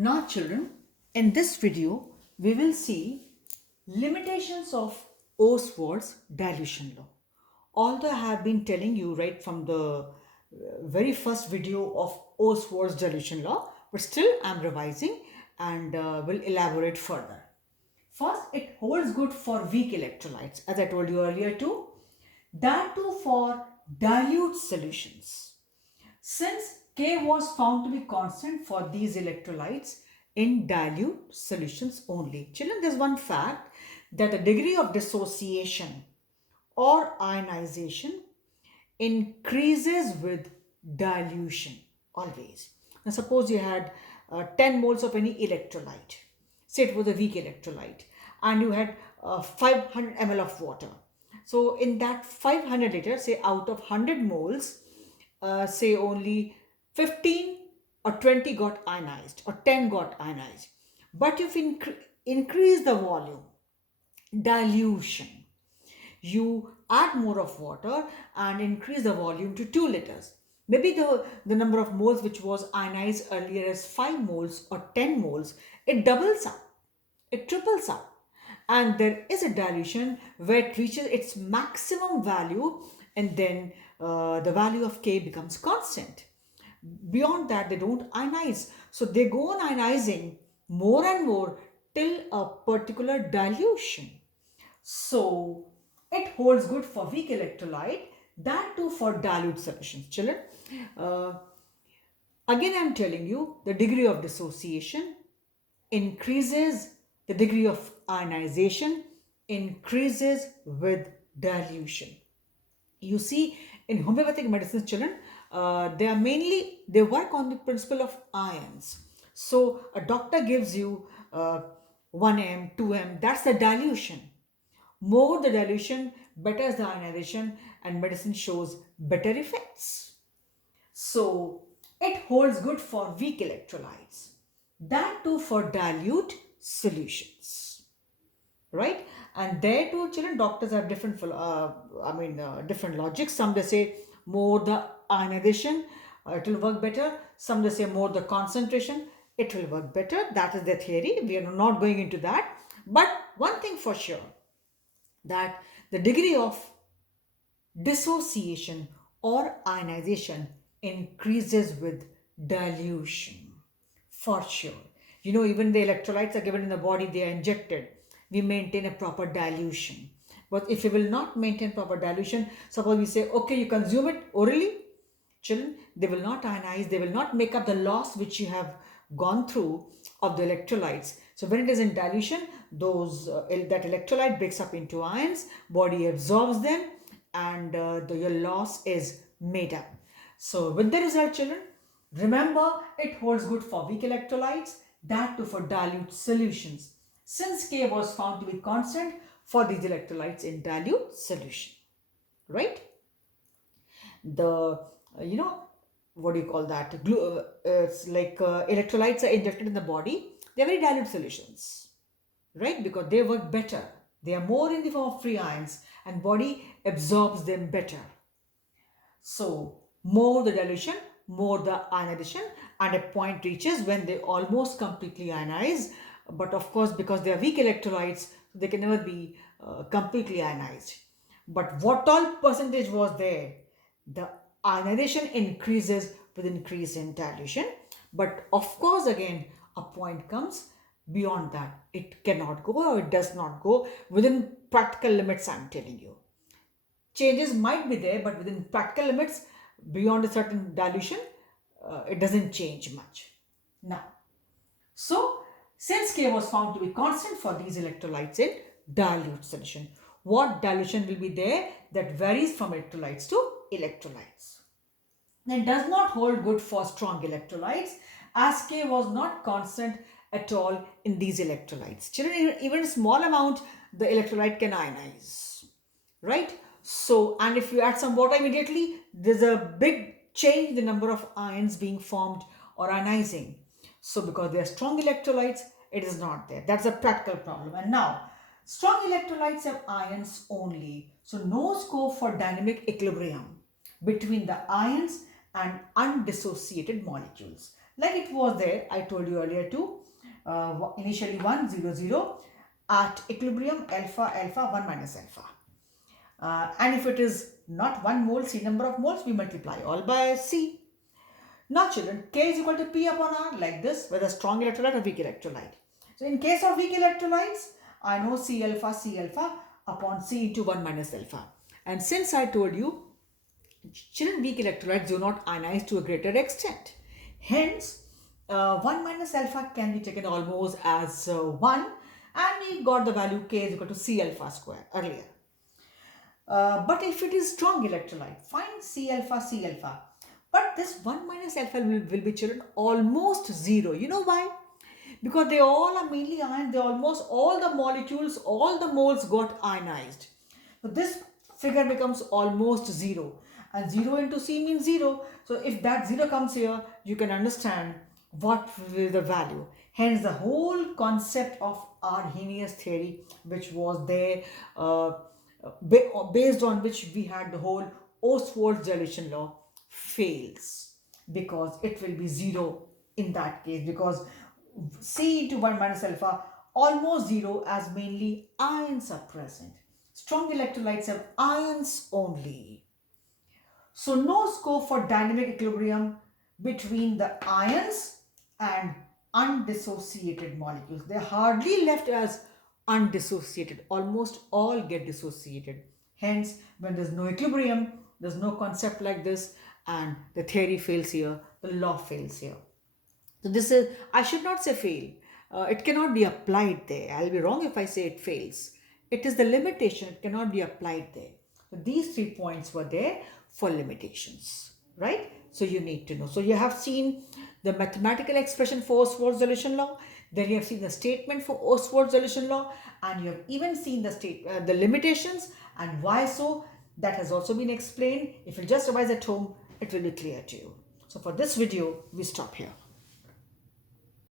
Now children, in this video, we will see limitations of Ostwald's dilution law. Although I have been telling you right from the very first video of Ostwald's dilution law, but still I'm revising and will elaborate further. First, it holds good for weak electrolytes, as I told you earlier too. That too for dilute solutions. Since K was found to be constant for these electrolytes in dilute solutions only. Children, there's one fact that the degree of dissociation or ionization increases with dilution always. Now suppose you had 10 moles of any electrolyte, say it was a weak electrolyte, and you had 500 ml of water. So in that 500 liters, say out of 100 moles, say only 15 or 20 got ionized or 10 got ionized. But if you increase the volume, dilution, you add more of water and increase the volume to 2 liters. Maybe the number of moles which was ionized earlier as 5 moles or 10 moles, it doubles up, it triples up. And there is a dilution where it reaches its maximum value, and then the value of K becomes constant. Beyond that, they don't ionize. So they go on ionizing more and more till a particular dilution. So it holds good for weak electrolyte, that too for dilute solutions. Children, uh, again I'm telling you, the degree of dissociation increases, the degree of ionization increases with dilution. You see, in homeopathic medicine, children, they work on the principle of ions. So a doctor gives you 1 m 2 m, that's the dilution. More the dilution, better is the ionization, and medicine shows better effects. So it holds good for weak electrolytes, that too for dilute solutions, right? And there too, children, doctors have different different logics. Some they say more the ionization, it will work better. Some they say more the concentration, it will work better. That is their theory. We are not going into that. But one thing for sure, that the degree of dissociation or ionization increases with dilution, for sure. You know, even the electrolytes are given in the body, they are injected. We maintain a proper dilution. But if we will not maintain proper dilution, suppose we say, okay, you consume it orally, children, they will not ionize, they will not make up the loss which you have gone through of the electrolytes. So when it is in dilution, that electrolyte breaks up into ions, body absorbs them, and your loss is made up. So with the result, children, remember, it holds good for weak electrolytes, that too for dilute solutions, since K was found to be constant for these electrolytes in dilute solution, right? The you know, what do you call that, it's like electrolytes are injected in the body, they are very dilute solutions, right? Because they work better, they are more in the form of free ions, and body absorbs them better. So more the dilution, more the ionization, and a point reaches when they almost completely ionize. But of course, because they are weak electrolytes, they can never be completely ionized. But what all percentage was there, the ionization increases with increase in dilution. But of course, again, a point comes beyond that. It cannot go, or it does not go within practical limits, I'm telling you. Changes might be there, but within practical limits, beyond a certain dilution, it doesn't change much. Now, so since K was found to be constant for these electrolytes in dilute solution, what dilution will be there that varies from electrolytes to electrolytes? Then does not hold good for strong electrolytes, as K was not constant at all in these electrolytes. Children, even a small amount, the electrolyte can ionize, right? So, and if you add some water immediately, there's a big change in the number of ions being formed or ionizing. So, because they are strong electrolytes, it is not there. That's a practical problem. And now, strong electrolytes have ions only, so no scope for dynamic equilibrium between the ions and undissociated molecules. like it was there, I told you earlier too, initially 1 0 0 at equilibrium alpha alpha 1 minus alpha. And if it is not 1 mole, C number of moles, we multiply all by C. Now children, K is equal to P upon R, like this, whether strong electrolyte or weak electrolyte. So in case of weak electrolytes, I know C alpha upon C into 1 minus alpha. And since I told you, children, weak electrolytes do not ionize to a greater extent. Hence, 1 minus alpha can be taken almost as 1, and we got the value K is equal to C alpha square earlier. But if it is strong electrolyte, find C alpha. But this 1 minus alpha will be, children, almost 0. You know why? Because they all are mainly ion. They almost all the molecules, all the moles got ionized. So this figure becomes almost 0. And 0 into C means 0. So if that 0 comes here, you can understand what will be the value. Hence the whole concept of Arrhenius theory, which was there, based on which we had the whole Ostwald's dilution law, fails, because it will be 0 in that case, because C into 1 minus alpha almost 0, as mainly ions are present. Strong electrolytes have ions only. So no scope for dynamic equilibrium between the ions and undissociated molecules. They are hardly left as undissociated. Almost all get dissociated. Hence, when there's no equilibrium, there's no concept like this, and the theory fails here, the law fails here. So this is, I should not say fail. It cannot be applied there. I'll be wrong if I say it fails. It is the limitation. It cannot be applied there. So these 3 points were there for limitations, right? So you need to know. So you have seen the mathematical expression for Ostwald's dilution law. Then you have seen the statement for Ostwald's dilution law, and you have even seen the limitations and why so. That has also been explained. If you just revise at home, it will be clear to you. So for this video, we stop here.